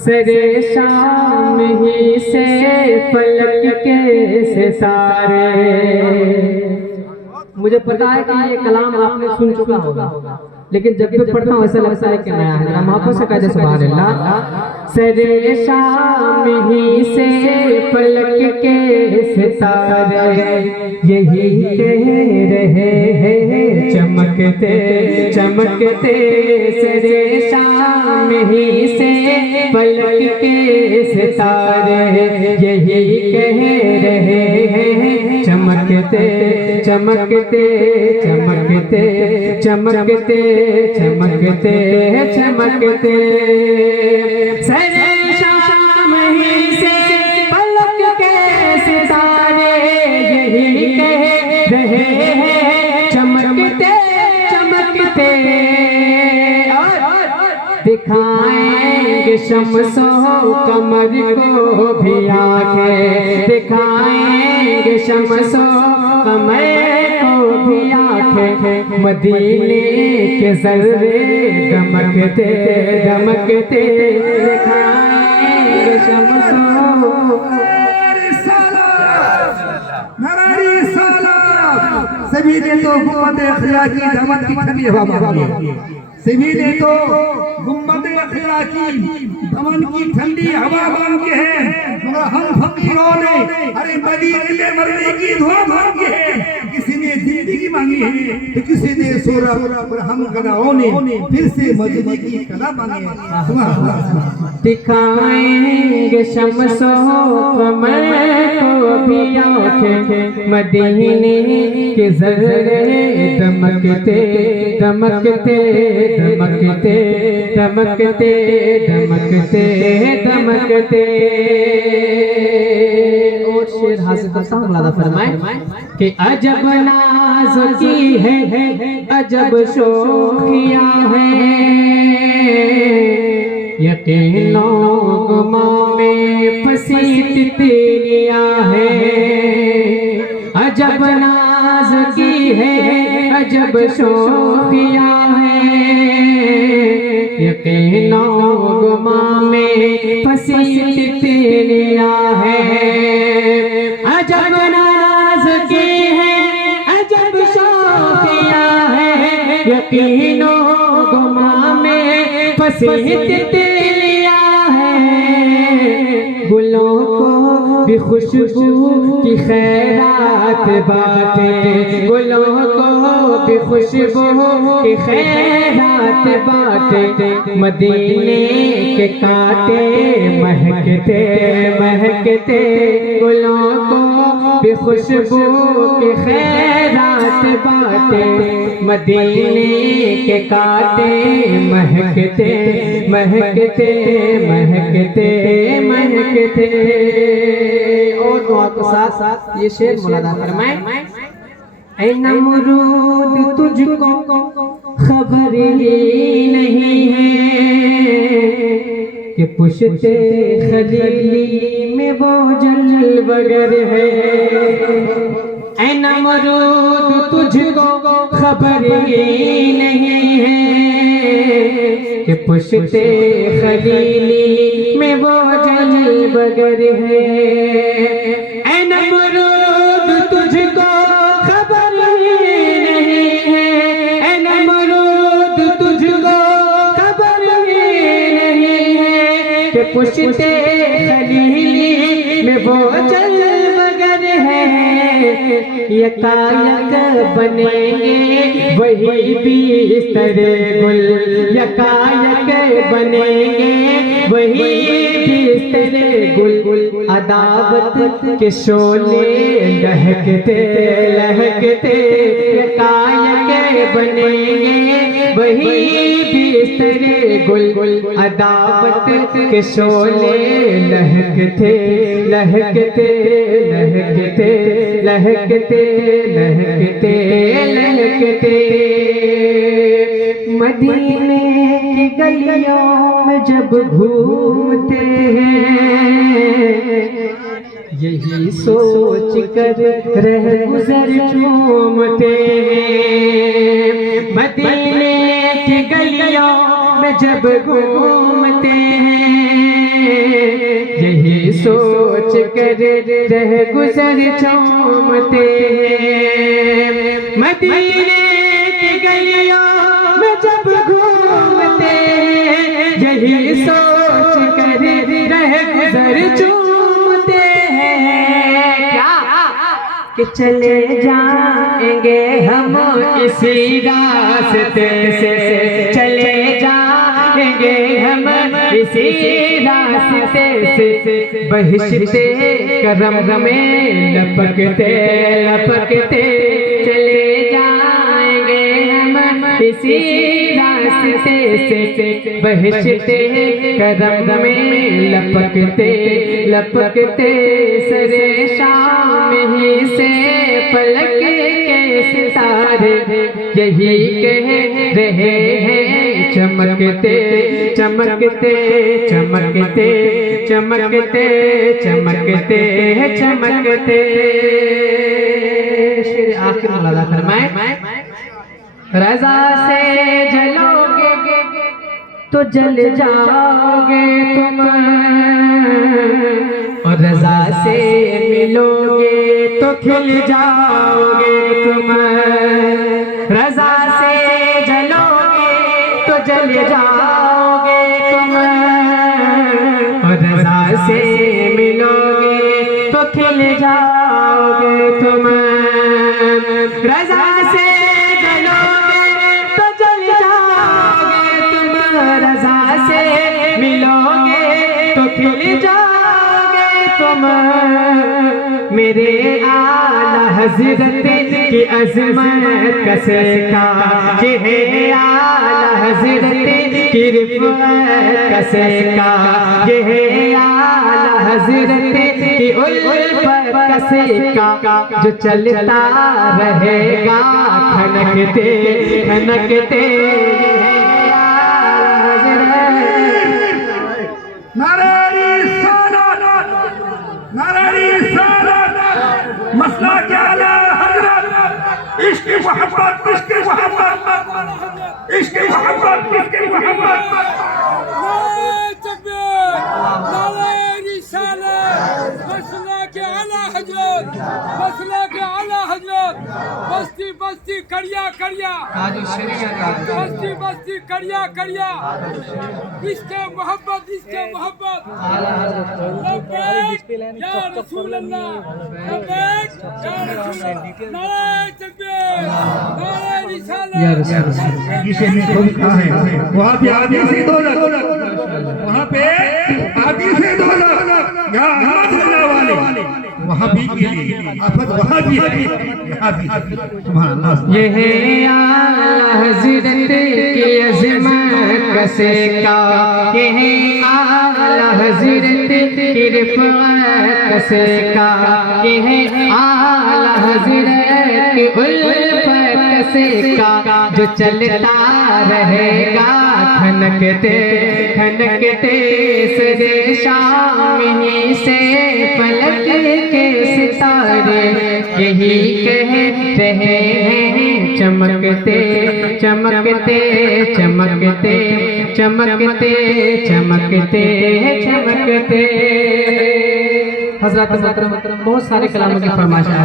सरे शाम ही से फलक के सितारे। मुझे पता है कि ये कलाम आपने सुन चुका होगा, लेकिन जब भी पढ़ता हूँ ऐसा लगता है कि नया है। महफूज से कहते सुभान अल्लाह। सरे शाम ही से फलक के सितारे यही कह रहे हैं चमकते चमकते। सरे शाम ही से फलक के सितारे यही कह रहे हैं चमकते चमकते चमकते चमकते चमकते चमकते। सरे शाम ही से फलक के सितारे यही कह रहे हैं चमकते चमकते। दिखाएंगे शम्सो कमर को भी आंखें, दिखाएंगे शम्सो कमर को भी आंखें। मदीने के जर्रे दमकते दमकते दिखाएंगे शम्सो। सभी ने तो गुम्बद अखिला की दमन की ठंडी हवा मांगी, सभी ने तो गुम्बद अखिला की दमन की ठंडी हवा मांगी है, मगर हम फकीरों ने अरे मदीने में मरने की दुआ मांगी है। किसी ने जिंदगी मांगी है तो किसी ने सोरा, और हम गनाओं ने फिर से मदीने की कला मांगी है। दिखाएंगे शम्सो कमर को भी आंखें, मदीने के जर्रे दमकते दमकते दमकते दमकते दमकते दमकते। और शेर हासिल करता हूँ, मुलादा फरमाए कि अजब नाज की है अजब शोखिया है। यकीनो गुमा में फंसी तितलियां हैं। अजब नाज की है अजब शोखिया है। यकीनो गुमा में फंसी तितलियां हैं। अजब नाज की है अजब शोखिया है। यकीनो गुमा में फंसी तितलियां हैं। गुलों को भी खुशबू की खैरात बातें, गुलों को भी खुशबू की खैरात बातें। मदीने के कांटे महकते महकते, गुलों को भी खुशबू की खैरात बातें। मदीने के कांटे महकते महकते महकते महकते। और दुआ के साथ साथ ये शेर मुलादा फरमाए। ऐ नमरूद तुझको खबर ही नहीं है कि पुश्ते खलीली में वो जलवगर है। ऐ नमरूद तुझको खबर ही नहीं है कि पुश्ते खलीली में वो जलवगर है। ऐ नमरूद तुझको खबर ही नहीं है। ऐ नमरूद तुझको खबर ही नहीं है कि पुश्ते खलीली में वो जलवगर है। यकायक बनेंगे वही बिस्तर गुल, यकायक बनेंगे वही बिस्तर गुल। अदावत के शोले लहकते लहकते, यकायक बनेंगे वही बिस्तर गुल। अदावत के शोले लहकते लहकते लहकते लहकते लहकते लहकते। मदीने की गलियों में जब घूमते हैं, यही सोच कर रह गुजर झूमते हैं। मदीने की गलियों में जब घूमते हैं, यही सोच कर रह गुजर चूमते हैं। मदीने की गलियों में जब घूमते हैं, यही सोच कर रह गुजर चूमते हैं। क्या कि चले जाएंगे हम इसी रास्ते से, चले जाएंगे हम इसी रास्ते से, बहिश्ते करम में लपकते लपकते चले जाएंगे हम इसी रास्ते से, बहिश्ते करम में लपकते लपकते सरे शाम ही से फलक के सितारे यही कह रहे हैं, चमकते चमकते चमकते चमकते चमकते चमकते। शेर आखिर मुलादा फरमाए, रज़ा से जलोगे तो जल जाओगे तुम, और रज़ा से मिलोगे तो खिल जाओगे तुम। रज़ा से जलोगे तो जल जाओगे तुम, और रज़ा से मिलोगे तो खिल जाओगे तुम। रज़ा से जलोगे तो जल जाओगे तुम, रज़ा से मिलोगे तो खिल जाओगे तुम। मेरे आला हज़रत की अज़मत का सदका, ये है आला हज़रत की रिफ़अत का सदका, ये है आला हज़रत की उल्फ़त का सदका, जो चलता रहेगा खनकते खनकते। मसला क्या हज़रत, इश्क़ मोहब्बत इश्क़ मोहब्बत इश्क़ मोहब्बत इश्क़ मोहब्बत। नारे तकबीर, नारे रिसालत, मसला के आला हज़रत, मसला के आला हज़रत। बस्ती बस्ती करिया करिया, बस्ती बस्ती करिया करिया, इश्क़ मोहब्बत इश्क़ मोहब्बत। लब्बैक या रसूल अल्लाह, लब्बैक या रसूल अल्लाह। नारे तकबीर, नारे रिसालत। जिसे में खुद कहा है वहाँ पे आदि से दौलत, वहाँ पे आदि से दौलत, यहाँ अहमदुल्लाह वाले वहाँ भी के लिए आफत वहाँ भी है, यहाँ भी। सुभान अल्लाह। ये है आला हज़रत की अज़मत का सदका, ये है आला हज़रत की रिफ़अत का सदका, ये है आला हज़रत की उल्फ़त का सदका, जो चलता रहेगा खनकते खनकते सरे शाम ही से फलक के सितारे यही कह रहे हैं, चमकते चमकते चमकते चमकते चमकते चमकते। हज़रत बहुत सारे कलामों की फरमाइश है।